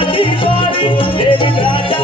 आरती स्वामी देवी राजा